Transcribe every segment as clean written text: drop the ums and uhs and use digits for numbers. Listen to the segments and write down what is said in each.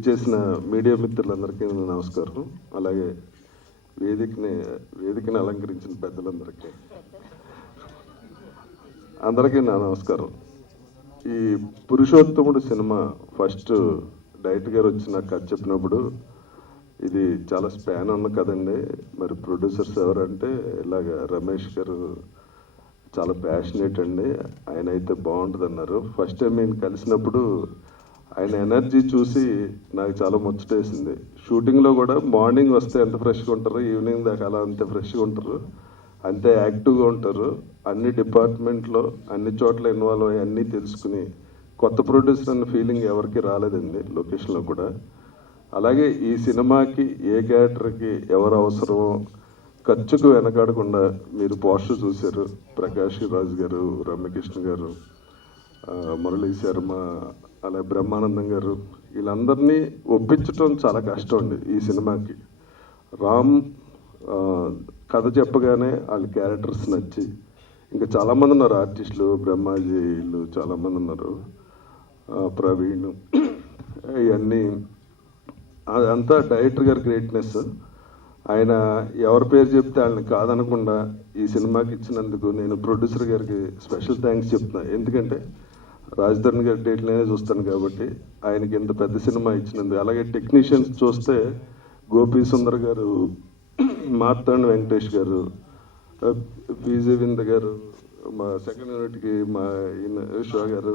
విచ్చేసిన మీడియా మిత్రులందరికీ నమస్కారం. అలాగే వేదికని అలంకరించిన పెద్దలందరికీ నా నమస్కారం. ఈ పురుషోత్తముడు సినిమా ఫస్ట్ డైరెక్టర్ గారు వచ్చి నాకు కథ చెప్పినప్పుడు ఇది చాలా స్పాన్ ఉన్న కదండి, మరి ప్రొడ్యూసర్స్ ఎవరంటే ఇలాగ రమేష్ గారు చాలా ప్యాషనేట్ అండి, ఆయన అయితే బాగుంటుంది అన్నారు. ఫస్ట్ టైం నేను కలిసినప్పుడు ఆయన ఎనర్జీ చూసి నాకు చాలా ముచ్చటేసింది. షూటింగ్లో కూడా మార్నింగ్ వస్తే ఎంత ఫ్రెష్గా ఉంటారు, ఈవినింగ్ దాకా అలా అంతే ఫ్రెష్గా ఉంటారు, అంతే యాక్టివ్గా ఉంటారు. అన్ని డిపార్ట్మెంట్లో అన్ని చోట్ల ఇన్వాల్వ్ అయ్యి అన్నీ తెలుసుకుని కొత్త ప్రొడ్యూసర్ అన్న ఫీలింగ్ ఎవరికి రాలేదండి లొకేషన్లో కూడా. అలాగే ఈ సినిమాకి ఏ క్యారెక్టర్కి ఎవరు అవసరమో ఖర్చుకు వెనకాడకుండా మీరు పోస్టర్ చూశారు. ప్రకాష్ రాజ్ గారు, రమ్యకృష్ణ గారు, మురళీ శర్మ, అలాగే బ్రహ్మానందం గారు, వీళ్ళందరినీ ఒప్పించడం చాలా కష్టం అండి ఈ సినిమాకి. రామ్ కథ చెప్పగానే వాళ్ళ క్యారెక్టర్స్ నచ్చి, ఇంకా చాలామంది ఉన్నారు ఆర్టిస్టులు, బ్రహ్మాజీలు చాలామంది ఉన్నారు, ప్రవీణ్, ఇవన్నీ అదంతా డైరెక్టర్ గారి గ్రేట్నెస్. ఆయన ఎవరి పేరు చెప్తే వాళ్ళని కాదనకుండా ఈ సినిమాకి ఇచ్చినందుకు నేను ప్రొడ్యూసర్ గారికి స్పెషల్ థ్యాంక్స్ చెప్తున్నా. ఎందుకంటే రాజధాని గారి డేట్లనే చూస్తాను కాబట్టి ఆయనకి ఇంత పెద్ద సినిమా ఇచ్చినందుకు. అలాగే టెక్నీషియన్స్ చూస్తే గోపీ సుందర్ గారు, మార్తాండ్ వెంకటేష్ గారు, విజయ్ వింద గారు, మా సెకండ్ యూనిట్కి మా షో గారు,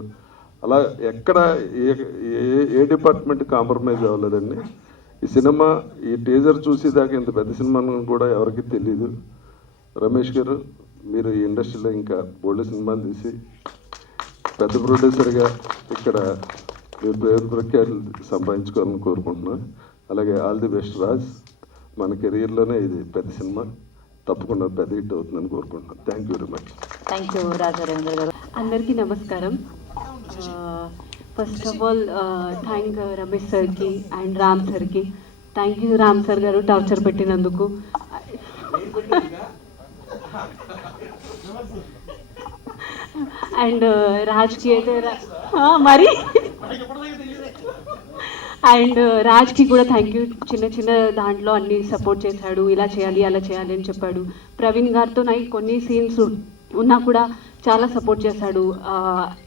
అలా ఎక్కడ ఏ డిపార్ట్మెంట్ కాంప్రమైజ్ అవ్వలేదండి. ఈ సినిమా ఈ టీజర్ చూసేదాకా ఇంత పెద్ద సినిమా కూడా ఎవరికి తెలియదు. రమేష్ గారు, మీరు ఈ ఇండస్ట్రీలో ఇంకా బోల్డ్ సినిమాలు తీసి పెద్ద ప్రొడ్యూసర్గా ఇక్కడ మీరు పేరు ప్రఖ్యాతులు సంపాదించుకోవాలని కోరుకుంటున్నాను. అలాగే ఆల్ ది బెస్ట్ రాజ్, మన కెరీర్లోనే ఇది పెద్ద సినిమా, తప్పకుండా పెద్ద హిట్ అవుతుందని కోరుకుంటున్నాను. Thank you very much. Thank you రాజారేంద్ర గారు. అందరికీ నమస్కారం. First of all thank Ramesh సార్కి అండ్ రామ్ సార్కి. థ్యాంక్ యూ రామ్ సార్ గారు టార్చర్ పెట్టినందుకు. అండ్ రాజ్కి అయితే మరి అండ్ రాజ్కి కూడా థ్యాంక్ యూ. చిన్న చిన్న దాంట్లో అన్ని సపోర్ట్ చేశాడు, ఇలా చేయాలి అలా చేయాలి అని చెప్పాడు. ప్రవీణ్ గారితో నాకు కొన్ని సీన్స్ ఉన్నా కూడా చాలా సపోర్ట్ చేశాడు.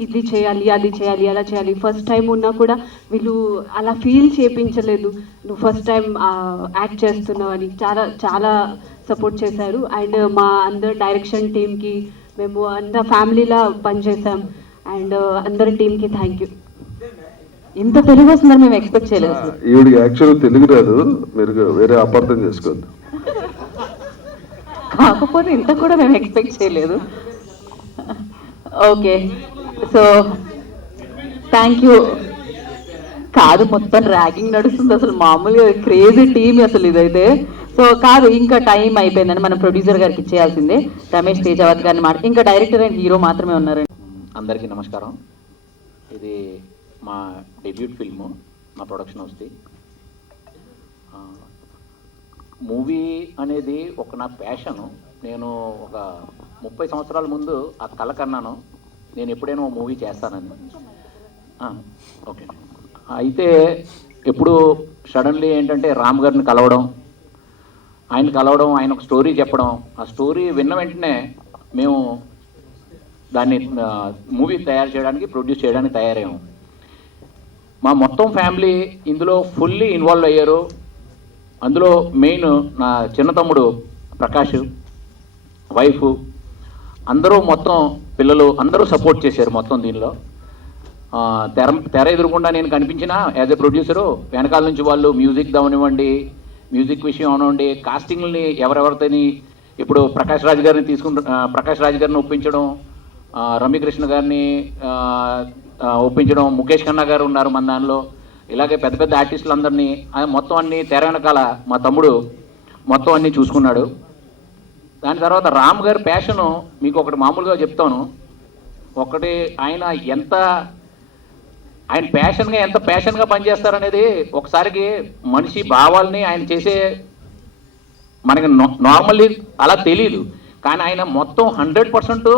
ఇది చేయాలి, అది చేయాలి, అలా చేయాలి. ఫస్ట్ టైం ఉన్నా కూడా వీళ్ళు అలా ఫీల్ చేయించలేదు, నువ్వు ఫస్ట్ టైం యాక్ట్ చేస్తున్నావు అని. చాలా చాలా సపోర్ట్ చేశారు. అండ్ మా అందరు డైరెక్షన్ టీమ్కి, మేము అంత ఫ్యామిలీలా పనిచేసాం. అండ్ అందరి టీమ్కి థ్యాంక్ యూ. ఇంత తెలుగు వస్తుందని మేము ఎక్స్పెక్ట్ చేయలేదు. ఈవిడికి యాక్చువల్ తెలుగు రాదు, మీరు వేరే అపార్థం చేసుకోవద్దు. కాకపోతే ఇంత కూడా మేము ఎక్స్పెక్ట్ చేయలేదు. Okay, so thank you. కాదు, మొత్తం ర్యాగింగ్ నడుస్తుంది అసలు, మామూలుగా క్రేజీ టీమ్ అసలు ఇదైతే. సో కాదు, ఇంకా టైం అయిపోయిందని మనం ప్రొడ్యూసర్ గారికి ఇచ్చేయాల్సిందే. రమేష్ తేజావత్ గారిని మాట, ఇంకా డైరెక్టర్ అండ్ హీరో మాత్రమే ఉన్నారండి. అందరికీ నమస్కారం. ఇది మా డెబ్యూట్ ఫిల్ము, మా ప్రొడక్షన్ హౌస్ది. మూవీ అనేది ఒక నా ప్యాషను. నేను ఒక 30 సంవత్సరాల ముందు ఆ కళ కన్నాను, నేను ఎప్పుడైనా ఓ మూవీ చేస్తానని. ఓకే, అయితే ఎప్పుడు సడన్లీ ఏంటంటే రామ్ గారిని కలవడం, ఆయన ఒక స్టోరీ చెప్పడం, ఆ స్టోరీ విన్న వెంటనే మేము దాన్ని మూవీ తయారు చేయడానికి, ప్రొడ్యూస్ చేయడానికి తయారయ్యాము. మా మొత్తం ఫ్యామిలీ ఇందులో ఫుల్లీ ఇన్వాల్వ్ అయ్యారు. అందులో మెయిన్ నా చిన్న తమ్ముడు ప్రకాష్, వైఫ్, అందరూ మొత్తం పిల్లలు అందరూ సపోర్ట్ చేశారు మొత్తం దీనిలో. తెర ఎదురుకుండా నేను కనిపించిన యాజ్ ఎ ప్రొడ్యూసరు, వెనకాల నుంచి వాళ్ళు మ్యూజిక్ అవనివ్వండి, మ్యూజిక్ విషయం అవనివ్వండి, కాస్టింగ్ని ఎవరెవరితోని, ఇప్పుడు ప్రకాష్ రాజ్ గారిని ఒప్పించడం, రమ్యకృష్ణ గారిని ఒప్పించడం, ముఖేష్ ఖన్నా గారు ఉన్నారు మన దానిలో, ఇలాగే పెద్ద పెద్ద ఆర్టిస్టులు అందరినీ మొత్తం అన్ని తెర వెనకాల మా తమ్ముడు మొత్తం అన్నీ చూసుకున్నాడు. దాని తర్వాత రామ్ గారి ప్యాషను మీకు ఒకటి మామూలుగా చెప్తాను. ఒకటి, ఆయన ప్యాషన్గా ఎంత ప్యాషన్గా పనిచేస్తారనేది ఒకసారికి మనిషి భావాల్ని ఆయన చేసే మనకి నార్మల్లీ అలా తెలియదు. కానీ ఆయన మొత్తం 100%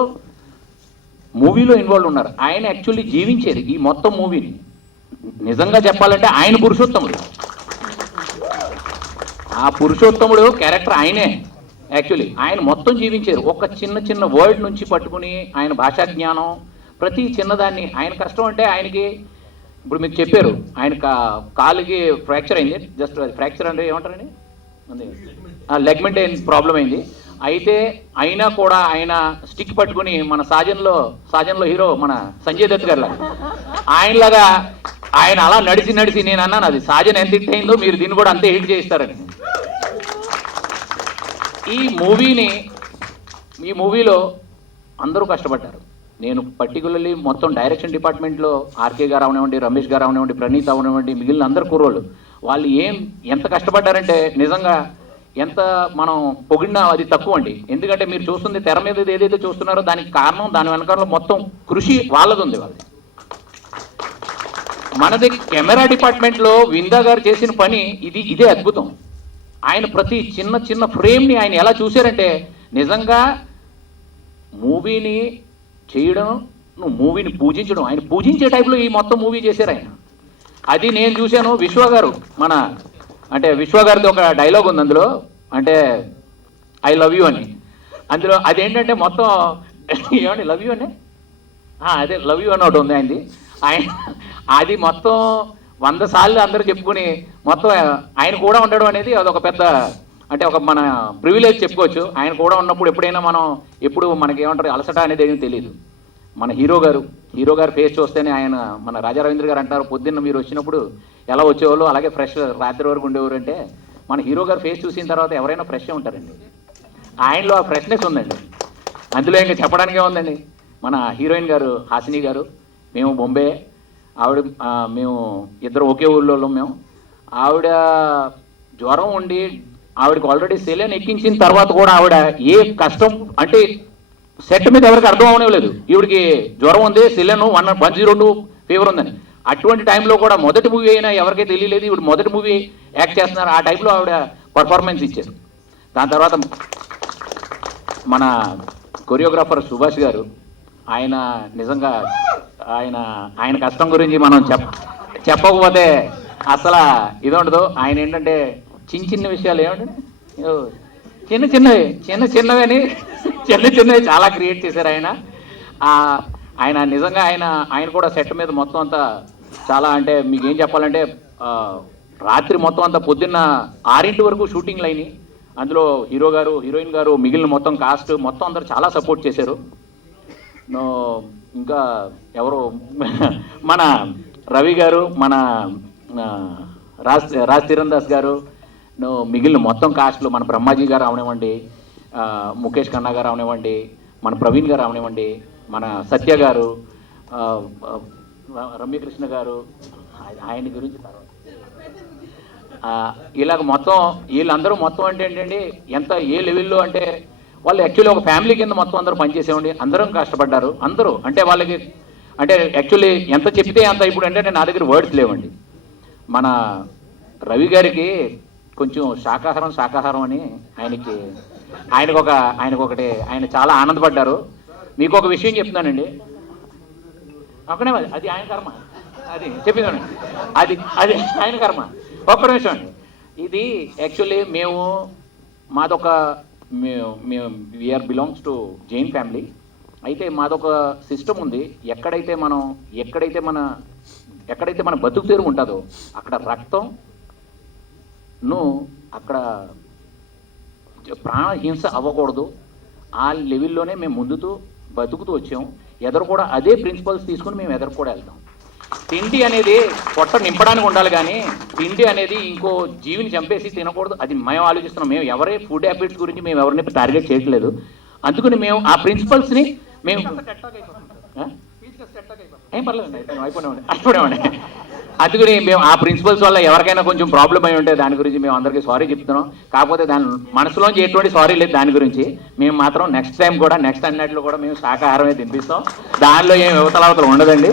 మూవీలో ఇన్వాల్వ్ ఉన్నారు. ఆయన యాక్చువల్లీ జీవించేది ఈ మొత్తం మూవీని. నిజంగా చెప్పాలంటే ఆయన పురుషోత్తముడు. ఆ పురుషోత్తముడు క్యారెక్టర్ ఆయనే. యాక్చువల్లీ ఆయన మొత్తం జీవించారు. ఒక చిన్న చిన్న వర్డ్ నుంచి పట్టుకుని ఆయన భాషా జ్ఞానం ప్రతి చిన్నదాన్ని. ఆయన కష్టం అంటే ఆయనకి ఇప్పుడు మీకు చెప్పారు ఆయన కాలుకి ఫ్రాక్చర్ అయింది. జస్ట్ అది ఫ్రాక్చర్ అంటే ఏమంటారండి, లెగ్మెంట్ ప్రాబ్లం అయింది. అయితే అయినా కూడా ఆయన స్టిక్ పట్టుకుని మన సాజన్లో హీరో మన సంజయ్ దత్ గారు ఆయనలాగా ఆయన అలా నడిచి నేను అన్నాను అది సాజన్ ఎంత హిట్ అయిందో మీరు దీన్ని కూడా అంతే హిట్ చేయిస్తారని. ఈ మూవీలో అందరూ కష్టపడ్డారు. నేను పర్టికులర్లీ మొత్తం డైరెక్షన్ డిపార్ట్మెంట్లో ఆర్కే గారు అవనివ్వండి, రమేష్ గారు అవనివ్వండి, ప్రణీత్ అవనివ్వండి, మిగిలిన అందరు కుర్రోళ్ళు వాళ్ళు ఎంత కష్టపడ్డారంటే నిజంగా ఎంత మనం పొగిడినా అది తక్కువ అండి. ఎందుకంటే మీరు చూస్తుంది తెర మీద ఏదైతే చూస్తున్నారో దానికి కారణం దాని వెనకాల మొత్తం కృషి వాళ్ళది ఉంది. వాళ్ళది మనది కెమెరా డిపార్ట్మెంట్లో విందా గారు చేసిన పని ఇదే అద్భుతం. ఆయన ప్రతి చిన్న ఫ్రేమ్ని ఆయన ఎలా చూశారంటే నిజంగా మూవీని చేయడం, నువ్వు మూవీని పూజించడం, ఆయన పూజించే టైప్లో ఈ మొత్తం మూవీ చేశారు ఆయన. అది నేను చూశాను. విశ్వ గారిది ఒక డైలాగ్ ఉంది అందులో, అంటే ఐ లవ్ యూ అని. అందులో అదేంటంటే మొత్తం ఏమండి లవ్ యూ అని అదే లవ్ యూ అని ఒకటి ఉంది ఆయనది. అది మొత్తం 100 సార్లు అందరూ చెప్పుకుని మొత్తం ఆయన కూడా ఉండడం అనేది అదొక పెద్ద అంటే ఒక మన ప్రివిలేజ్ చెప్పుకోవచ్చు. ఆయన కూడా ఉన్నప్పుడు ఎప్పుడైనా ఎప్పుడు మనకి ఏమంటారు అలసట అనేది ఏమీ తెలియదు. మన హీరో గారు ఫేస్ చూస్తేనే ఆయన మన రాజా రవీంద్ర గారు అంటారు పొద్దున్న మీరు వచ్చినప్పుడు ఎలా వచ్చేవాళ్ళు అలాగే ఫ్రెష్ రాత్రి వరకు ఉండేవారు అంటే మన హీరో గారు ఫేస్ చూసిన తర్వాత ఎవరైనా ఫ్రెష్గా ఉంటారండి. ఆయనలో ఆ ఫ్రెష్నెస్ ఉందండి. అందులో ఇంకా చెప్పడానికే ఉందండి. మన హీరోయిన్ గారు హాసిని గారు, మేము బొంబే, మేము ఇద్దరు ఒకే ఊళ్ళో మేము. ఆవిడ జ్వరం ఉండి ఆవిడకి ఆల్రెడీ సెలైన్ ఎక్కించిన తర్వాత కూడా ఆవిడ ఏ కష్టం అంటే సెట్ మీద ఎవరికి అర్థం అవలేదు. ఈవిడికి జ్వరం ఉంది, సెలైన్ 102 ఫీవర్ ఉందని. అటువంటి టైంలో కూడా మొదటి మూవీ అయినా ఎవరికీ తెలియలేదు ఈవిడ మొదటి మూవీ యాక్ట్ చేస్తున్నారు. ఆ టైంలో ఆవిడ పర్ఫార్మెన్స్ ఇచ్చారు. దాని తర్వాత మన కొరియోగ్రాఫర్ సుభాష్ గారు, ఆయన నిజంగా ఆయన కష్టం గురించి మనం చెప్పకపోతే అసలు ఇది ఉండదు. ఆయన ఏంటంటే చిన్న విషయాలు ఏమంటే చిన్నవి చాలా క్రియేట్ చేశారు ఆయన నిజంగా ఆయన కూడా సెట్ మీద మొత్తం అంతా చాలా అంటే మీకు ఏం చెప్పాలంటే రాత్రి మొత్తం అంతా పొద్దున్న 6 వరకు షూటింగ్లు అయినాయి. అందులో హీరో గారు, హీరోయిన్ గారు, మిగిలిన మొత్తం కాస్ట్ మొత్తం అందరూ చాలా సపోర్ట్ చేశారు. ఇంకా ఎవరు మన రవి గారు, మన రాజ్ తీరన్ దాస్ గారు, మిగిలిన మొత్తం కాస్ట్లు మన బ్రహ్మాజీ గారు అవనివ్వండి, ముఖేష్ ఖన్నా గారు అవనివ్వండి, మన ప్రవీణ్ గారు అవనివ్వండి, మన సత్య గారు, రమ్యకృష్ణ గారు, ఆయన గురించి తర్వాత ఇలాగ మొత్తం వీళ్ళందరూ మొత్తం అంటే ఏంటండి ఏ లెవెల్లో అంటే వాళ్ళు యాక్చువల్లీ ఒక ఫ్యామిలీ కింద మొత్తం అందరూ పనిచేసేవండి. అందరం కష్టపడ్డారు. అందరూ అంటే వాళ్ళకి అంటే యాక్చువల్లీ ఎంత చెప్తే అంత. ఇప్పుడు అంటే నా దగ్గర వర్డ్స్ లేవండి. మన రవి గారికి కొంచెం శాకాహారం అని ఆయనకొకటి ఆయన చాలా ఆనందపడ్డారు. మీకు ఒక విషయం చెప్తున్నానండి. అక్కడే అది ఆయన కర్మ, అది చెప్పిందండి, అది ఆయన కర్మ. ఒక్క నిమిషం అండి. ఇది యాక్చువల్లీ మాదొక we are belongs to Jain family. అయితే మాదొక సిస్టమ్ ఉంది. ఎక్కడైతే మన బతుకు తెరువు ఉంటుందో అక్కడ రక్తంను అక్కడ ప్రాణహింస అవ్వకూడదు. ఆ లెవెల్లోనే మేము బతుకుతూ వచ్చాం. ఎదురు కూడా అదే ప్రిన్సిపల్స్ తీసుకుని మేము ఎదురు కూడా వెళ్తాం. తిండి అనేది పొట్ట నింపడానికి ఉండాలి, కానీ తిండి అనేది ఇంకో జీవిని చంపేసి తినకూడదు. అది మేము ఆలోచిస్తున్నాం. మేము ఎవరి ఫుడ్ హ్యాబిట్స్ గురించి మేము ఎవరిని టార్గెట్ చేయట్లేదు. అందుకని మేము ఆ ప్రిన్సిపల్స్ని మేము ఏం పర్లేదండి అయిపోయినామండి. అందుకని మేము ఆ ప్రిన్సిపల్స్ వల్ల ఎవరికైనా కొంచెం ప్రాబ్లం అయి ఉంటే దాని గురించి మేము అందరికీ సారీ చెప్తున్నాం. కాకపోతే దాని మనసులోంచి ఎటువంటి సారీ లేదు దాని గురించి. మేము మాత్రం నెక్స్ట్ టైం కూడా నెక్స్ట్ అన్నట్లు కూడా మేము శాకాహారమే తినిపిస్తాం. దానిలో ఏం యువతలవతలు ఉండదండి.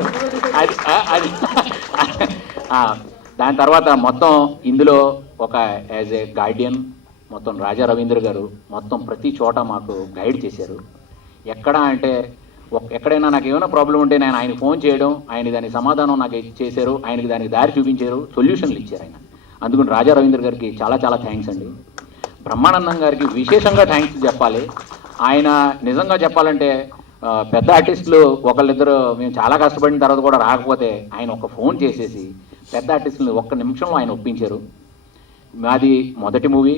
అది దాని తర్వాత మొత్తం ఇందులో ఒక యాజ్ ఏ గార్డియన్ మొత్తం రాజా రవీంద్ర గారు మొత్తం ప్రతి చోట మాకు గైడ్ చేశారు. ఎక్కడ అంటే ఎక్కడైనా నాకు ఏమైనా ప్రాబ్లం ఉంటే నేను ఆయన ఫోన్ చేయడం, ఆయన దానికి సమాధానం నాకు చేశారు, ఆయనకి దానికి దారి చూపించారు, సొల్యూషన్లు ఇచ్చారు ఆయన. అందుకని రాజా రవీంద్ర గారికి చాలా చాలా థ్యాంక్స్ అండి. బ్రహ్మానందం గారికి విశేషంగా థ్యాంక్స్ చెప్పాలి. ఆయన నిజంగా చెప్పాలంటే పెద్ద ఆర్టిస్టులు ఒకళ్ళిద్దరు మేము చాలా కష్టపడిన తర్వాత కూడా రాకపోతే ఆయన ఒక ఫోన్ చేసేసి పెద్ద ఆర్టిస్టులు ఒక్క నిమిషంలో ఆయన ఒప్పించారు. మాది మొదటి మూవీ.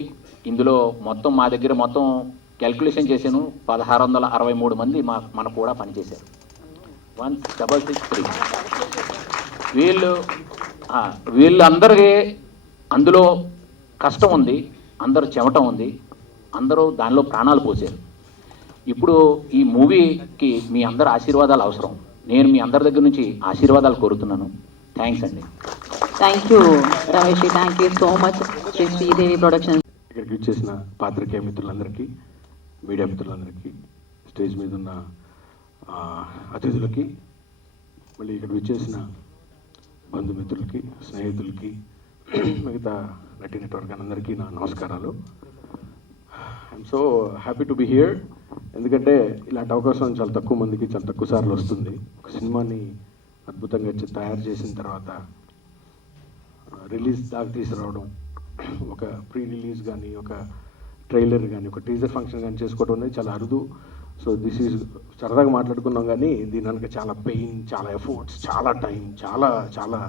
ఇందులో మొత్తం మా దగ్గర మొత్తం క్యాల్కులేషన్ చేశాను, 1663 మంది మన కూడా పనిచేశారు. 1663 వీళ్ళందరికీ అందులో కష్టం ఉంది, అందరూ చెమట ఉంది, అందరూ దానిలో ప్రాణాలు పోసారు. ఇప్పుడు ఈ మూవీకి మీ అందరి ఆశీర్వాదాలు అవసరం. నేను మీ అందరి దగ్గర నుంచి ఆశీర్వాదాలు కోరుతున్నాను. థ్యాంక్స్ అండి. Thank you Ramesh, thank you so much Shri Sridevi productions. ఇక్కడికి వచ్చేసిన పాత్రికేయ మిత్రులందరికీ, మీడియా మిత్రులందరికీ, స్టేజ్ మీద ఉన్న అతిథులకి, మళ్ళీ ఇక్కడ వచ్చేసిన బంధుమిత్రులకి, స్నేహితులకి, మిగతా నటి నెట్వర్క్ అందరికీ నా నమస్కారాలు. I'm so happy to be here. ఎందుకంటే ఇలాంటి అవకాశం చాలా తక్కువ మందికి, చాలా తక్కువ సార్లు వస్తుంది. ఒక సినిమాని అద్భుతంగా తయారు చేసిన తర్వాత రిలీజ్ దాకా తీసుకురావడం, ఒక ప్రీ రిలీజ్ కానీ, ఒక ట్రైలర్ కానీ, ఒక టీజర్ ఫంక్షన్ కానీ చేసుకోవడం అనేది చాలా అరుదు. సో దిస్ ఈజ్ సరదాగా మాట్లాడుకున్నాం, కానీ దీని వెనక చాలా పెయిన్, చాలా ఎఫర్ట్స్, చాలా టైం, చాలా చాలా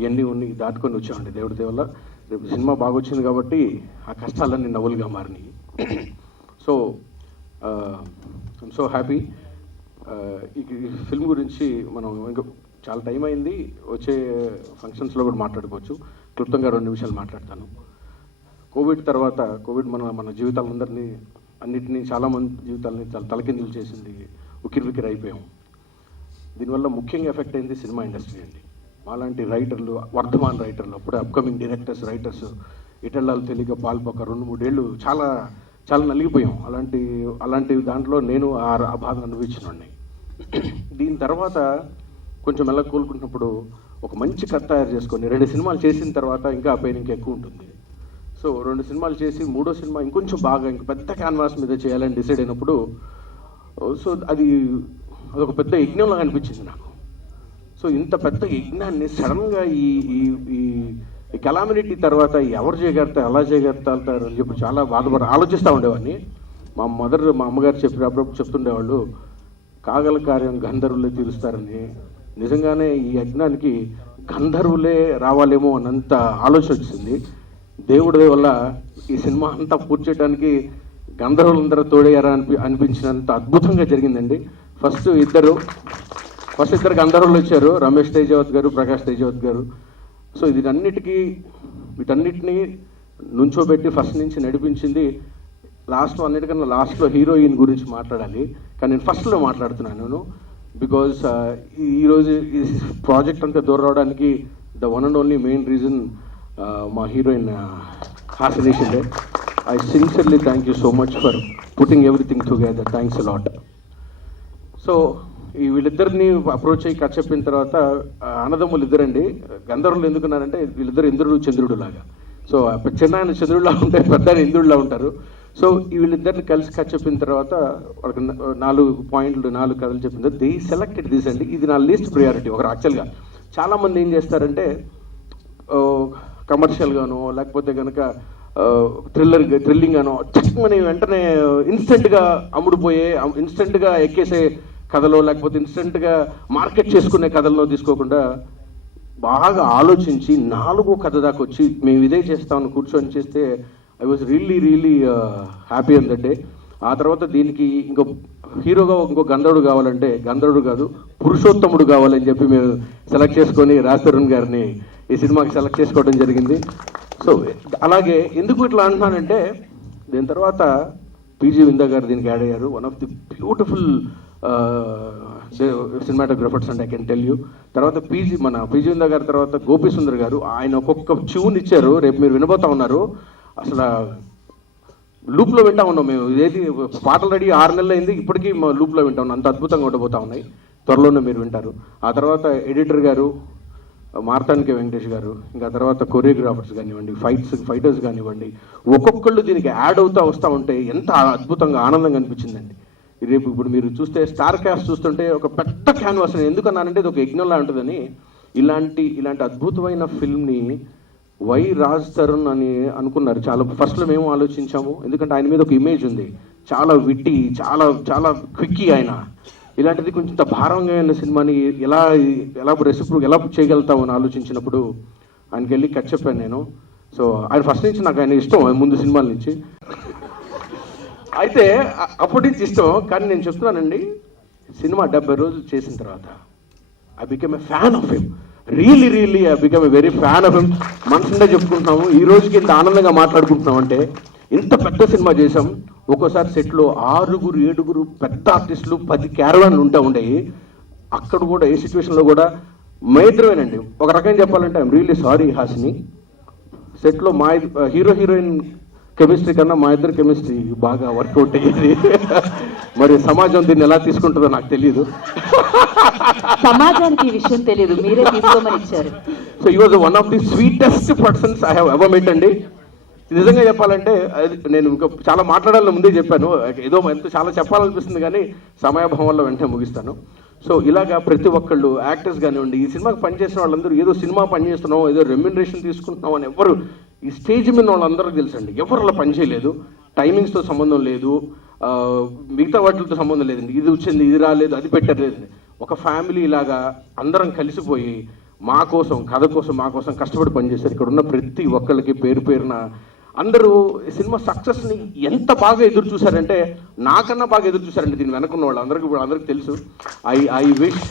ఇవన్నీ ఉన్నాయి దాటుకొని వచ్చామండి. దేవుడి దేవల్ల రేపు సినిమా బాగా వచ్చింది కాబట్టి ఆ కష్టాలన్నీ నవ్వులుగా మారినాయి. So I'm so happy. ఈ ఫిల్మ్ గురించి మనం ఇంకా చాలా టైం అయింది, వచ్చే ఫంక్షన్స్లో కూడా మాట్లాడుకోవచ్చు. క్లుప్తంగా 2 నిమిషాలు మాట్లాడతాను. కోవిడ్ తర్వాత మన జీవితాలందరినీ, అన్నిటినీ, చాలామంది జీవితాలని చాలా తలకిందులు చేసింది, ఉక్కిరిబిక్కిరి అయిపోయాం. దీనివల్ల ముఖ్యంగా ఎఫెక్ట్ అయింది సినిమా ఇండస్ట్రీ అండి. మాలాంటి రైటర్లు, వర్ధమాన్ రైటర్లు, అప్పుడే అప్కమింగ్ డైరెక్టర్స్, రైటర్స్ ఇటళ్ళాలు తెలియక పాల్పోక 2-3 ఏళ్ళు చాలా చాలా నలిగిపోయాం. అలాంటి దాంట్లో నేను ఆ బాధ అనుభవించినండి. దీని తర్వాత కొంచెం మెల్ల కోలుకుంటున్నప్పుడు ఒక మంచి కథ తయారు చేసుకొని 2 సినిమాలు చేసిన తర్వాత ఇంకా ఆ పెయిన్ ఇంకా ఎక్కువ ఉంటుంది. సో 2 సినిమాలు చేసి 3వ సినిమా ఇంకొంచెం బాగా, ఇంక పెద్ద క్యాన్వాస్ మీద చేయాలని డిసైడ్ అయినప్పుడు, సో అదొక పెద్ద యజ్ఞంలా అనిపించింది నాకు. సో ఇంత పెద్ద యజ్ఞాన్ని సడన్గా ఈ కెలామినిటీ తర్వాత ఎవరు చేయగలుగుతారు, ఎలా చేయగలుగుతారు అని చెప్పి చాలా ఆలోచిస్తూ ఉండేవాడిని. మా అమ్మగారు అప్పుడప్పుడు చెప్తుండేవాళ్ళు, కాగల కార్యం గంధర్వులే తీరుస్తారని. నిజంగానే ఈ యజ్ఞానికి గంధర్వులే రావాలేమో అన్నంత ఆలోచన వచ్చింది. దేవుడి వల్ల ఈ సినిమా అంతా పూర్తి చేయడానికి గంధర్వులందరూ తోడయ్యారా అనిపించినంత అద్భుతంగా జరిగిందండి. ఫస్ట్ ఇద్దరు గంధర్వులు వచ్చారు, రమేష్ తేజావత్ గారు, ప్రకాష్ తేజావత్ గారు. సో వీటన్నిటినీ నుంచోబెట్టి ఫస్ట్ నుంచి నడిపించింది. అన్నిటికన్నా లాస్ట్లో హీరోయిన్ గురించి మాట్లాడాలి, కానీ నేను ఫస్ట్లో మాట్లాడుతున్నాను. బికాజ్ ఈరోజు ఈ ప్రాజెక్ట్ అంతా దూరం రావడానికి the one and only main reason మా హీరోయిన్ హాసినేషన్డే. I sincerely thank you so much for putting everything together. Thanks a lot. So వీళ్ళిద్దరిని అప్రోచ్ అయ్యి కథ చెప్పిన తర్వాత, అన్నదమ్ములు ఇద్దరండి. గంధర్వులు ఎందుకున్నారంటే వీళ్ళిద్దరు ఇంద్రుడు చంద్రుడు లాగా. సో చిన్న ఆయన చంద్రుడిలా ఉంటే పెద్ద ఆయన ఇంద్రుడిలా ఉంటారు. సో వీళ్ళిద్దరిని కలిసి కథ చెప్పిన తర్వాత వాళ్ళకి 4 పాయింట్లు, 4 కథలు చెప్పిన తర్వాత ది సెలెక్టెడ్ దిస్ అండి. ఇది నా లీస్ట్ ప్రియారిటీ. యాక్చువల్గా చాలామంది ఏం చేస్తారంటే కమర్షియల్గానో లేకపోతే కనుక థ్రిల్లింగ్ గానో చెక్కమని వెంటనే ఇన్స్టెంట్గా అమ్ముడుపోయే, ఇన్స్టెంట్గా ఎక్కేసే కథలో, లేకపోతే ఇన్స్టెంట్గా మార్కెట్ చేసుకునే కథల్లో తీసుకోకుండా బాగా ఆలోచించి 4వ కథ దాకా వచ్చి మేము ఇదే చేస్తామని కూర్చొని చేస్తే I was really happy on that day. ఆ తర్వాత దీనికి ఇంకో హీరోగా ఇంకో గంధర్వుడు కావాలంటే గంధర్వుడు కాదు, పురుషోత్తముడు కావాలని చెప్పి మేము సెలెక్ట్ చేసుకొని రాజ్ తరుణ్ గారిని ఈ సినిమాకి సెలెక్ట్ చేసుకోవడం జరిగింది. సో అలాగే ఎందుకు ఇట్లా అంటున్నానంటే, దీని తర్వాత పీజీ విందా గారు దీనికి యాడ్ అయ్యారు. One of the beautiful cinematographers and I can tell you. తర్వాత పీజీ విందా గారి తర్వాత గోపి సుందర్ గారు, ఆయన ఒక్కొక్క ట్యూన్ ఇచ్చారు. రేపు మీరు వినబోతా ఉన్నారు. అసలు లూప్లో వింటా ఉన్నాం మేము. ఇదేది పాటలు రెడీ 6 నెలలు అయింది, ఇప్పటికీ లూప్లో వింటా ఉన్నాం. అంత అద్భుతంగా ఉండబోతా ఉన్నాయి. త్వరలోనే మీరు వింటారు. ఆ తర్వాత ఎడిటర్ గారు మార్తానికే వెంకటేష్ గారు, ఇంకా తర్వాత కొరియోగ్రాఫర్స్ కానివ్వండి, ఫైటర్స్ కానివ్వండి, ఒక్కొక్కళ్ళు దీనికి యాడ్ అవుతూ వస్తూ ఉంటే ఎంత అద్భుతంగా ఆనందంగా అనిపించిందండి. రేపు ఇప్పుడు మీరు చూస్తే స్టార్ క్యాస్ట్ చూస్తుంటే ఒక పెద్ద క్యాన్వాస్, ఎందుకన్నానంటే ఇది ఒక యజ్ఞంలా ఉంటుందని. ఇలాంటి అద్భుతమైన ఫిల్మ్ని వై రాజ్ తరుణ్ అని అనుకున్నారు చాలా ఫస్ట్లో మేము ఆలోచించాము. ఎందుకంటే ఆయన మీద ఒక ఇమేజ్ ఉంది, చాలా విట్టి, చాలా చాలా క్విక్కీ ఆయన. ఇలాంటిది కొంచెం భారంగా అయిన సినిమాని ఎలా రెసిప్రూవ్ ఎలా చేయగలుగుతాము అని ఆలోచించినప్పుడు ఆయనకి వెళ్ళి కట్ చెప్పాను నేను. సో ఆయన ఫస్ట్ నుంచి నాకు ఆయన ఇష్టం, ముందు సినిమాల నుంచి. అయితే అప్పటి నుంచి ఇష్టం. కానీ నేను చెప్తున్నానండి, సినిమా 70 రోజులు చేసిన తర్వాత I become a fan of him. Really I become a very fan of him. మనసుండే చెప్పుకుంటున్నాము, ఈ రోజుకి ఇంత ఆనందంగా మాట్లాడుకుంటున్నాం అంటే ఇంత పెద్ద సినిమా చేసాం. ఒక్కోసారి సెట్లో 6, 7 పెద్ద ఆర్టిస్టులు, 10 క్యారవాన్లు ఉండేవి. అక్కడ కూడా ఏ సిచ్యువేషన్లో కూడా మా ఇద్దరమేనండి. ఒక రకంగా చెప్పాలంటే ఐఎమ్ రియల్లీ సారీ హాసిని, సెట్లో మా హీరో హీరోయిన్ కెమిస్ట్రీ కన్నా మా ఇద్దరు కెమిస్ట్రీ బాగా వర్కౌట్ అయ్యేది. మరి సమాజం దీన్ని ఎలా తీసుకుంటుందో నాకు తెలియదు. సమాజానికి ఈ విషయం తెలియదు, మీరే తీసుకోమని ఇచ్చారు. సో ఈ was one of the sweetest persons I have ever met అండి. నిజంగా చెప్పాలంటే నేను ఇంకా చాలా మాట్లాడాలని ముందే చెప్పాను, ఏదో ఎంత చాలా చెప్పాలనిపిస్తుంది కానీ సమయాభావం వల్ల వెంటనే ముగిస్తాను. సో ఇలాగా ప్రతి ఒక్కళ్ళు యాక్టర్స్ కానివ్వండి, ఈ సినిమాకి పనిచేసిన వాళ్ళందరూ ఏదో సినిమా పనిచేస్తున్నాం, ఏదో రెమ్యునరేషన్ తీసుకుంటున్నాం అని ఎవరు, ఈ స్టేజ్ మీద వాళ్ళందరూ తెలుసండి, ఎవరు అలా పనిచేయలేదు. టైమింగ్స్తో సంబంధం లేదు, మిగతా వాటితో సంబంధం లేదండి. ఇది వచ్చింది, ఇది రాలేదు, అది పెట్టలేదండి. ఒక ఫ్యామిలీ లాగా అందరం కలిసిపోయి మా కోసం, కథ కోసం, మా కోసం కష్టపడి పనిచేశారు. ఇక్కడ ఉన్న ప్రతి ఒక్కళ్ళకి పేరు పేరున అందరూ సినిమా సక్సెస్ని ఎంత బాగా ఎదురు చూశారంటే, నాకన్నా బాగా ఎదురు చూశారండి దీన్ని వెనకున్న వాళ్ళు అందరికీ. ఇప్పుడు అందరికీ తెలుసు. I wish,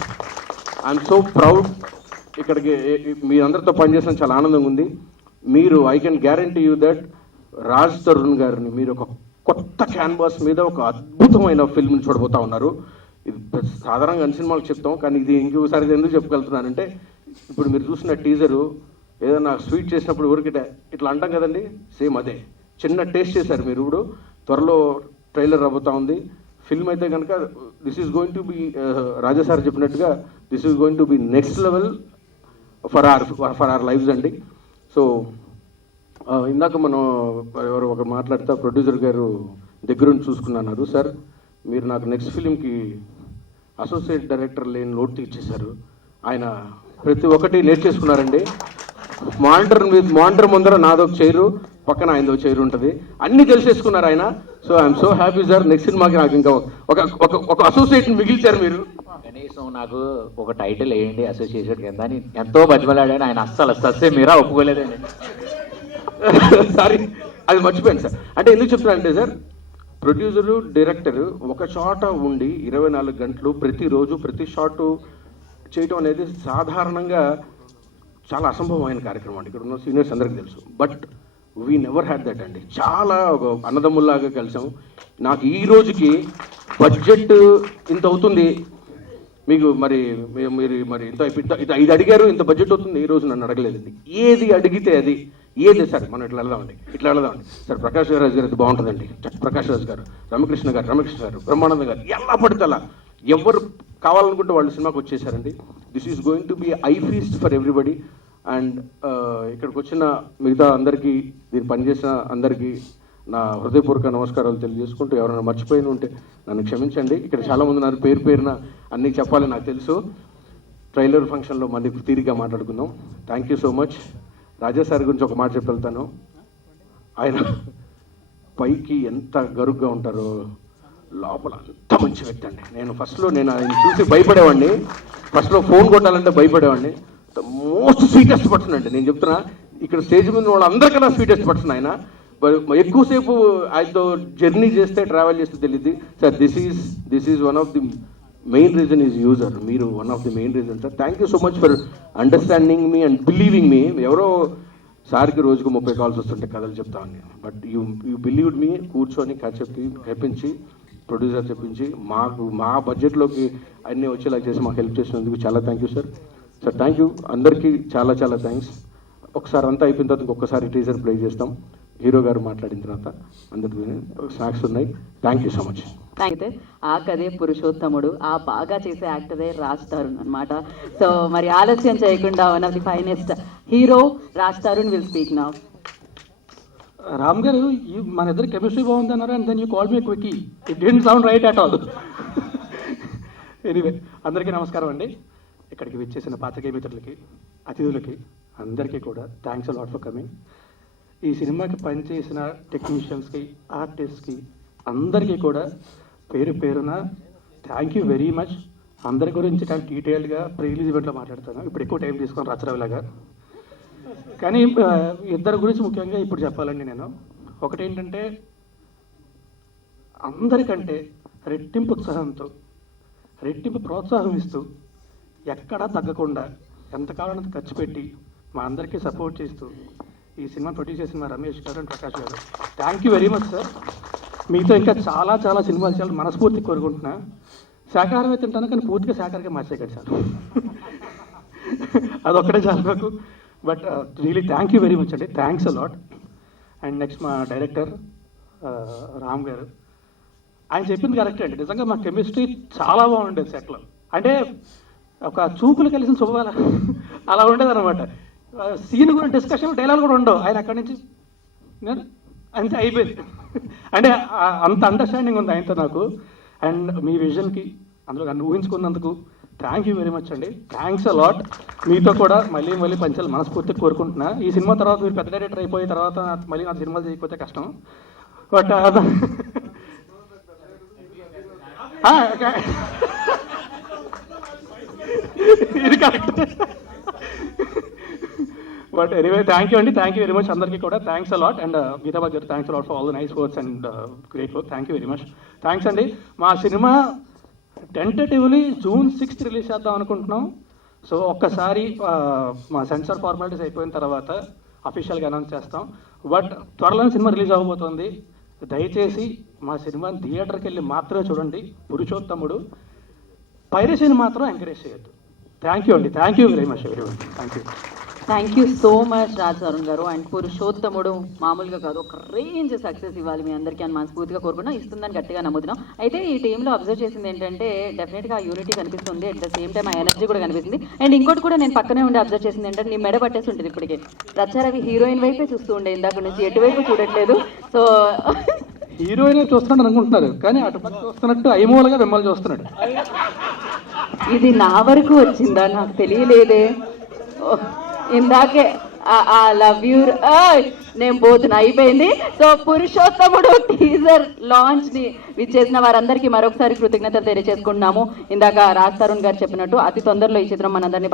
I'm so proud. ఇక్కడికి మీ అందరితో పనిచేసిన చాలా ఆనందంగా ఉంది. మీరు I can guarantee you that Raj Tarun గారిని మీరు ఒక కొత్త క్యాన్వాస్ మీద ఒక అద్భుతమైన ఫిల్మ్ని చూడబోతా ఉన్నారు. ఇది సాధారణంగా అన్ని సినిమాలకు చెప్తాం, కానీ ఇది ఇంకొకసారి ఎందుకు చెప్పగలుగుతున్నానంటే, ఇప్పుడు మీరు చూసిన టీజరు ఏదైనా స్వీట్ చేసినప్పుడు ఊరికి ఇట్లా అంటాం కదండి, సేమ్ అదే చిన్న టేస్ట్ చేశారు మీరు. ఇప్పుడు త్వరలో ట్రైలర్ రాబోతా ఉంది. ఫిల్మ్ అయితే కనుక this is going to be, Raja sir చెప్పినట్టుగా this is going to be next level for our lifes అండి. సో ఇందాక మనం ఎవరు ఒక మాట్లాడితే ప్రొడ్యూసర్ గారు దగ్గరుండి చూసుకున్నారు. సార్ మీరు నాకు నెక్స్ట్ ఫిలింకి అసోసియేట్ డైరెక్టర్ లేని లోటు తీర్చేశారు. ఆయన ప్రతి ఒక్కటి నేర్చేసుకున్నారండి. మానిటర్ ముందర నాదొక చైరు, పక్కన ఆయనదో చైరు ఉంటుంది, అన్ని తెలిసేసుకున్నారు ఆయన. So I'm so happy sir. Next సినిమాకి నాకు ఇంకా ఒక అసోసియేట్ మిగిల్చారు మీరు. కనీసం నాకు ఒక టైటిల్ వేయండి అసోసియేషన్ కింద అని ఎంతో బతిమలాడాను. ఆయన అస్సలు సస్సే మీరా ఒప్పుకోలేదండి. సారీ, అది మర్చిపోయాను సార్. అంటే ఎందుకు చెప్తున్నానంటే సార్, ప్రొడ్యూసరు డైరెక్టరు ఒక చోట ఉండి 24 గంటలు ప్రతిరోజు ప్రతి షాటు చేయటం అనేది సాధారణంగా చాలా అసంభవమైన కార్యక్రమం అండి. ఇక్కడ ఉన్న సీనియర్స్ అందరికీ తెలుసు. But we never had that అండి. చాలా ఒక అన్నదమ్ముల్లాగా కలిసాం. నాకు ఈ రోజుకి బడ్జెట్ ఇంత అవుతుంది మీకు, మీరు ఇంత 5 అడిగారు, ఇంత బడ్జెట్ అవుతుంది, ఈ రోజు నన్ను అడగలేదండి. ఏది అడిగితే అది, ఏది సార్ మనం ఇట్లా వెళ్దామండి సార్, ప్రకాష్ రాజ్ గారు అది బాగుంటుందండి, ప్రకాష్ రాజ్ గారు, రమకృష్ణ గారు, బ్రహ్మానంద గారు, ఎలా పడితే అలా ఎవరు కావాలనుకుంటే వాళ్ళు సినిమాకి వచ్చేసారండి. This is going to be a feast for everybody. And ఇక్కడికి వచ్చిన మిగతా అందరికీ, దీన్ని పనిచేసిన అందరికీ నా హృదయపూర్వక నమస్కారాలు తెలియజేసుకుంటూ, ఎవరైనా మర్చిపోయిన ఉంటే నన్ను క్షమించండి. ఇక్కడ చాలామంది నన్ను పేరున అన్నీ చెప్పాలని నాకు తెలుసు. ట్రైలర్ ఫంక్షన్లో మళ్ళీ తీరిగ్గా మాట్లాడుకుందాం. Thank you so much. Raja sir గురించి ఒక మాట చెప్పి వెళ్తాను. ఆయన పైకి ఎంత గరుగ్గా ఉంటారో లోపల అంత మంచి వ్యక్తి అండి. నేను ఆయన చూసి భయపడేవాడిని. ఫస్ట్లో ఫోన్ కొట్టాలంటే భయపడేవాడిని. మోస్ట్ స్వీటెస్ట్ పర్సన్ అండి. నేను చెప్తున్నా, ఇక్కడ స్టేజ్ మీద వాళ్ళు అందరికన్నా స్వీటెస్ట్ పర్సన్ ఆయన. ఎక్కువసేపు ఆయనతో జర్నీ చేస్తే, ట్రావెల్ చేస్తే తెలియదు sir. This is one of the main reason is user. మీరు one of the main reason sir. Thank you so much for understanding me and believing me. ఎవరో సార్కి రోజుకు 30 కాల్స్ వస్తుంటే కథలు చెప్తామని, బట్ యూ బిలీవ్డ్ మీ. కూర్చొని చెప్పించి, ప్రొడ్యూసర్ చెప్పించి, మా బడ్జెట్లోకి అన్నీ వచ్చేలా చేసి మాకు హెల్ప్ చేసినందుకు చాలా thank you sir. Sir thank you అందరికీ, చాలా చాలా థ్యాంక్స్. ఒకసారి అంతా అయిపోయిన తర్వాత ఇంకొకసారి టీజర్ ప్లే చేస్తాం. హీరో గారు మాట్లాడిన తర్వాత అందరికీ స్నాక్స్ ఉన్నాయి. Thank you so much. అయితే ఆ కథే పురుషోత్తముడు, ఆ బాగా చేసే యాక్టరే రాజ్ తరుణ్ అనమాట. సో మరి ఆలస్యం చేయకుండా one of the finest hero Raj Tarun will speak now. Ram గారు మన ఇద్దరు కెమిస్ట్రీ బాగుంది అన్నారు and then you call me quickie it didn't sound right at all. Anyway అందరికీ నమస్కారం అండి. ఇక్కడికి విచ్చేసిన పాత్రికేయ మిత్రులకి, అతిథులకి అందరికీ కూడా థ్యాంక్స్ అలాట్ ఫర్ కమింగ్. ఈ సినిమాకి పనిచేసిన టెక్నీషియన్స్కి, ఆర్టిస్ట్కి అందరికీ కూడా పేరు పేరున థ్యాంక్ యూ వెరీ మచ్. అందరి గురించి చాలా డీటెయిల్డ్గా ప్రీ రిలీజ్ ఈవెంట్లో మాట్లాడతాను, ఇప్పుడు ఎక్కువ టైం తీసుకొని రచరవిలాగా. కానీ ఇద్దరి గురించి ముఖ్యంగా ఇప్పుడు చెప్పాలండి నేను. ఒకటేంటంటే అందరికంటే రెట్టింపు ఉత్సాహంతో, రెట్టింపు ప్రోత్సాహం ఇస్తూ, ఎక్కడా తగ్గకుండా ఎంతకాలం ఖర్చు పెట్టి మా అందరికీ సపోర్ట్ చేస్తూ ఈ సినిమా ప్రొడ్యూస్ చేసిన మా రమేష్ గారు అండ్ ప్రకాష్ గారు, thank you very much sir. మీతో ఇంకా చాలా చాలా సినిమాలు చాలా మనస్ఫూర్తి కోరుకుంటున్నా. శాకాహారమే తింటాను కానీ పూర్తిగా శాకాహారంగా మార్చేయకండి సార్, అదొక్కటే చాలు నాకు. But really thank you very much అండి, థ్యాంక్స్ అలాట్. అండ్ నెక్స్ట్ మా డైరెక్టర్ రామ్ గారు, ఆయన చెప్పింది కరెక్ట్ అండి. నిజంగా మా కెమిస్ట్రీ చాలా బాగుండేది సెట్లో. అంటే ఒక చూపులు కలిసిన శుభాల అలా ఉండేది అనమాట. సీన్ కూడా డిస్కషన్, డైలాగ్ కూడా ఉండవు. ఆయన అక్కడి నుంచి అంతే అయిపోయింది. అంటే అంత అండర్స్టాండింగ్ ఉంది ఆయనతో నాకు. అండ్ మీ విజన్కి అందులో నన్ను ఊహించుకున్నందుకు థ్యాంక్ యూ వెరీ మచ్ అండి, థ్యాంక్స్ అలాట్. మీతో కూడా మళ్ళీ మళ్ళీ పంచాలి మనస్ఫూర్తిగా కోరుకుంటున్నా. ఈ సినిమా తర్వాత మీరు పెద్ద డైరెక్టర్ అయిపోయిన తర్వాత మళ్ళీ నా సినిమాలు చేయకపోతే కష్టం. బట్ ఇది correct. But anyway thank you అండి, థ్యాంక్ యూ వెరీ మచ్ అందరికీ కూడా థ్యాంక్స్ అలాట్. అండ్ గీతాబాద్ గారు thanks a lot for all the nice words and great work. Thank you very much, thanks అండి. మా cinema tentatively June 6th release చేద్దాం అనుకుంటున్నాం. So ఒక్కసారి మా సెన్సార్ ఫార్మాలిటీస్ అయిపోయిన తర్వాత అఫీషియల్గా అనౌన్స్ చేస్తాం. బట్ త్వరలోనే సినిమా రిలీజ్ అవ్వబోతోంది. దయచేసి మా సినిమాని థియేటర్కి వెళ్ళి మాత్రమే చూడండి. పురుషోత్తముడు పైరసీని మాత్రం ఎంకరేజ్ చేయొద్దు. థ్యాంక్ యూ అండి, thank you very much everyone, thank you. Thank you so much Raj Tarun గారు. అండ్ పురుషోత్తముడు మామూలుగా కాదు, ఒక రేంజ్ సక్సెస్ ఇవ్వాలి మీ అందరికీ అని మనస్ఫూర్తిగా కోరుకున్నాం, ఇస్తుందని గట్టిగా నమ్ముతున్నాం. అయితే ఈ టీంలో అబ్జర్వ్ చేసింది ఏంటంటే డెఫినెట్గా ఆ యూనిటీ కనిపిస్తుంది, అట్ ద సేమ్ టైం ఆ ఎనర్జీ కూడా కనిపిస్తుంది. అండ్ ఇంకోటి కూడా నేను పక్కనే ఉండి అబ్జర్వ్ చేసింది ఏంటంటే నీ మెడ పట్టేసి ఉంటుంది ఇప్పటికే. రచ్చారవి హీరోయిన్ వైపే చూస్తూ ఉండే ఇందాక నుంచి, ఎటువైపు చూడట్లేదు. సో హీరోయిన్ చూస్తున్నాడు అనుకుంటున్నారు కానీ అటు పక్క చూస్తున్నట్టు ఐమూలగా మిమ్మల్ని చూస్తున్నాడు. ఇది నా వరకు వచ్చిందా, నాకు తెలియలేదే. ఇందాకే ఆ లవ్ యూ నేను పోతున్నా అయిపోయింది. సో పురుషోత్తముడు టీజర్ లాంచ్ ని విచ్చేసిన వారందరికీ మరొకసారి కృతజ్ఞతలు తెలియజేసుకుంటున్నాము. ఇందాక రాజ్ తరుణ్ గారు చెప్పినట్టు అతి తొందరలో ఈ చిత్రం మనందరినీ